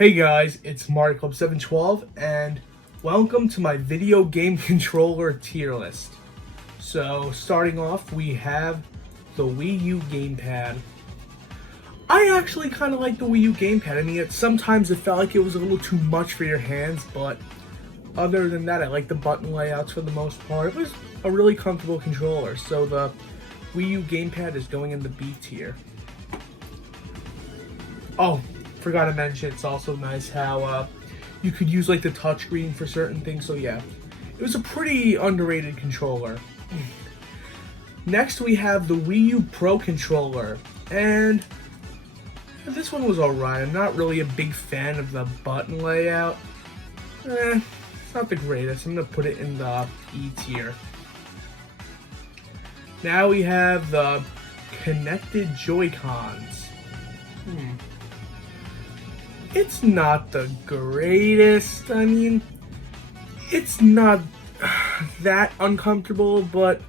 Hey guys, it's Mario Club 712 and welcome to my video game controller tier list. So starting off we have the Wii U gamepad. I actually kind of like the Wii U gamepad. I mean, sometimes it felt like it was a little too much for your hands, but other than that I like the button layouts for the most part. It was a really comfortable controller, so the Wii U gamepad is going in the B tier. Oh, forgot to mention, it's also nice how you could use like the touchscreen for certain things. So yeah, it was a pretty underrated controller. Next we have the Wii U Pro controller, and this one was alright. I'm not really a big fan of the button layout. It's not the greatest. I'm gonna put it in the E tier. Now we have the connected Joy-Cons. It's not the greatest. I mean, it's not that uncomfortable, but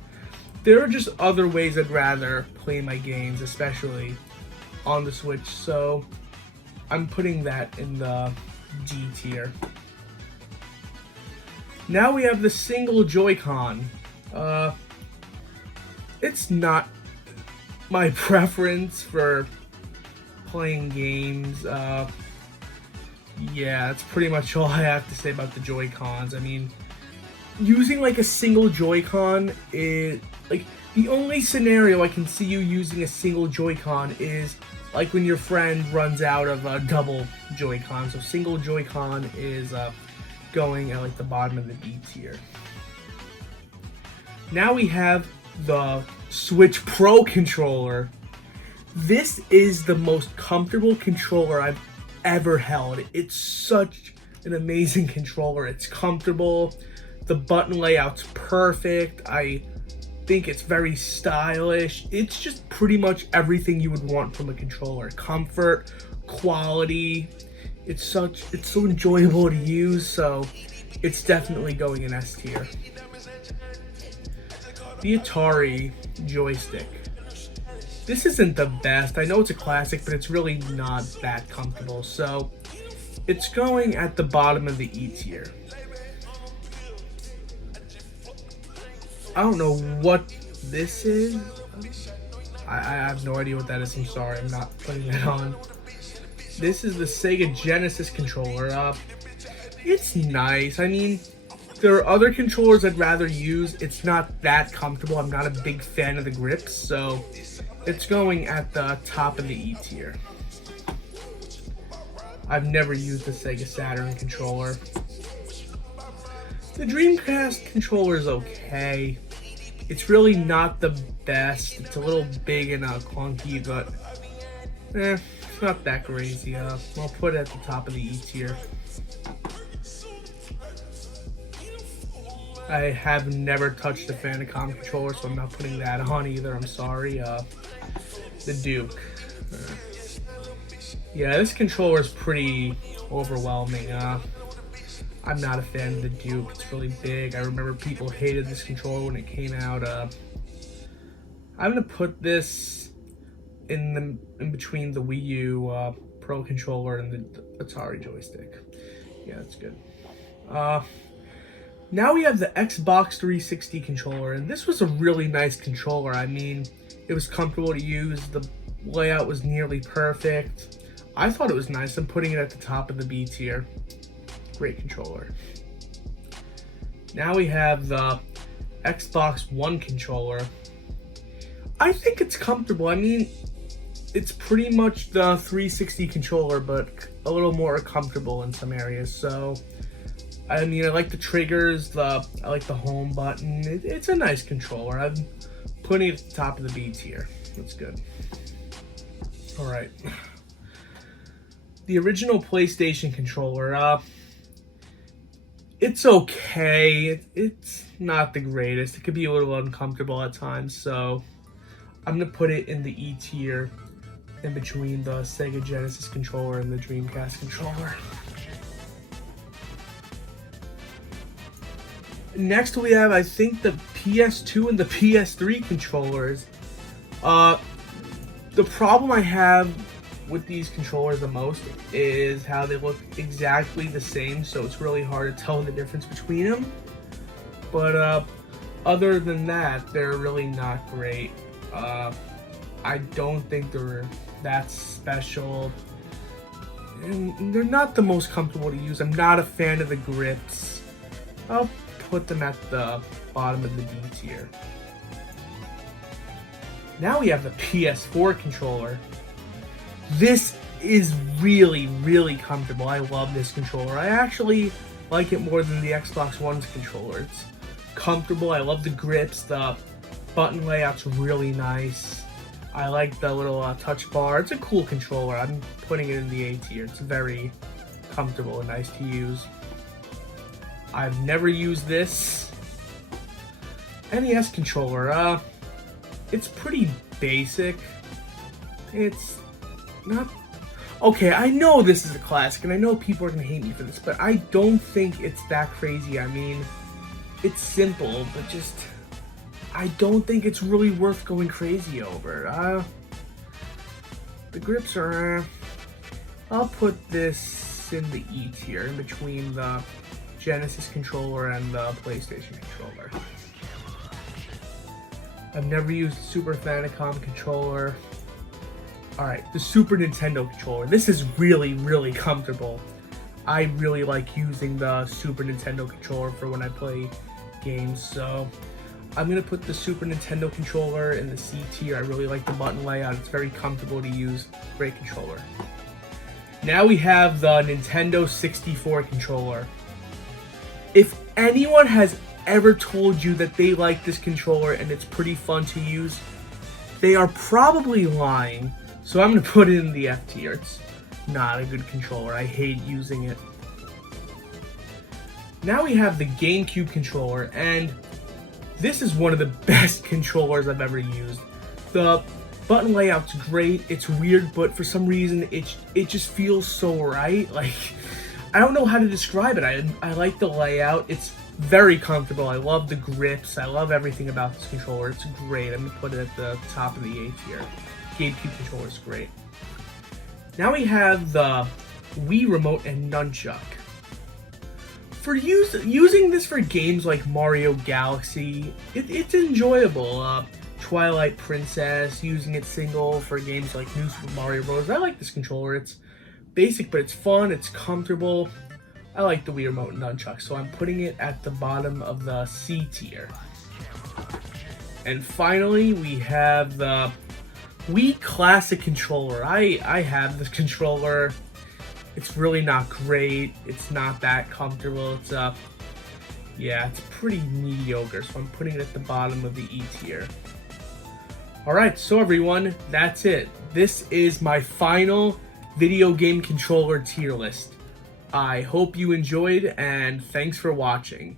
there are just other ways I'd rather play my games, especially on the Switch, so I'm putting that in the D tier. Now we have the single Joy-Con. It's not my preference for playing games. Yeah, that's pretty much all I have to say about the Joy-Cons. I mean, using like a single Joy-Con is like the only scenario I can see you using a single Joy-Con is like when your friend runs out of a double Joy-Con. So single Joy-Con is going at like the bottom of the B tier. Now we have the Switch Pro controller. This is the most comfortable controller I've ever held. It's such an amazing controller. It's comfortable. The button layout's perfect. I think it's very stylish. It's just pretty much everything you would want from a controller. Comfort, quality. It's so enjoyable to use, so it's definitely going in S tier. The Atari joystick. This isn't the best. I know it's a classic, but it's really not that comfortable. So it's going at the bottom of the E tier. I don't know what this is. I have no idea what that is. I'm sorry. I'm not putting that on. This is the Sega Genesis controller. It's nice. I mean, there are other controllers I'd rather use. It's not that comfortable. I'm not a big fan of the grips, so it's going at the top of the E tier. I've never used the Sega Saturn controller. The Dreamcast controller is okay. It's really not the best. It's a little big and clunky, but it's not that crazy. I'll put it at the top of the E tier. I have never touched a Famicom controller, so I'm not putting that on either. I'm sorry. The Duke. Yeah, this controller is pretty overwhelming. I'm not a fan of the Duke. It's really big. I remember people hated this controller when it came out. I'm gonna put this in between the Wii U Pro controller and the Atari joystick. Yeah, that's good. Now we have the Xbox 360 controller, and this was a really nice controller. I mean, it was comfortable to use. The layout was nearly perfect. I thought it was nice. I'm putting it at the top of the B tier. Great controller. Now we have the Xbox One controller. I think it's comfortable. I mean, it's pretty much the 360 controller, but a little more comfortable in some areas. So, I mean, I like the triggers. I like the home button. It's a nice controller. I'm putting it at the top of the B tier. That's good. All right. The original PlayStation controller. It's okay. It's not the greatest. It could be a little uncomfortable at times. So I'm gonna put it in the E tier, in between the Sega Genesis controller and the Dreamcast controller. Next we have, I think, the PS2 and the PS3 controllers. The problem I have with these controllers the most is how they look exactly the same, so it's really hard to tell the difference between them. But other than that, they're really not great. I don't think they're that special. And they're not the most comfortable to use. I'm not a fan of the grips. I'll put them at the bottom of the D tier. Now we have the PS4 controller. This is really, really comfortable. I love this controller. I actually like it more than the Xbox One's controller. It's comfortable. I love the grips. The button layout's really nice. I like the little touch bar. It's a cool controller. I'm putting it in the A tier. It's very comfortable and nice to use. I've never used this NES controller. It's pretty basic. It's not... Okay, I know this is a classic, and I know people are gonna hate me for this, but I don't think it's that crazy. I mean, it's simple, but just... I don't think it's really worth going crazy over. The grips are... I'll put this in the E tier, in between the Genesis controller and the PlayStation controller. I've never used the Super Famicom controller. Alright, the Super Nintendo controller. This is really, really comfortable. I really like using the Super Nintendo controller for when I play games, so I'm going to put the Super Nintendo controller in the C tier. I really like the button layout. It's very comfortable to use. Great controller. Now we have the Nintendo 64 controller. If anyone has ever told you that they like this controller and it's pretty fun to use, they are probably lying. So I'm going to put it in the F tier. It's not a good controller. I hate using it. Now we have the GameCube controller, and this is one of the best controllers I've ever used. The button layout's great. It's weird, but for some reason it just feels so right. Like, I don't know how to describe it. I like the layout. It's very comfortable. I love the grips. I love everything about this controller. It's great. I'm gonna put it at the top of the A tier. GameCube controller is great. Now we have the Wii Remote and Nunchuck. For using this for games like Mario Galaxy, it's enjoyable. Twilight Princess, using it single for games like New Super Mario Bros. I like this controller. It's basic, but it's fun, it's comfortable. I like the Wii Remote and Nunchuck, so I'm putting it at the bottom of the C tier. And finally, we have the Wii Classic controller. I have this controller. It's really not great. It's not that comfortable. It's yeah, it's pretty mediocre, so I'm putting it at the bottom of the E tier. Alright, so everyone, that's it. This is my final video game controller tier list. I hope you enjoyed, and thanks for watching.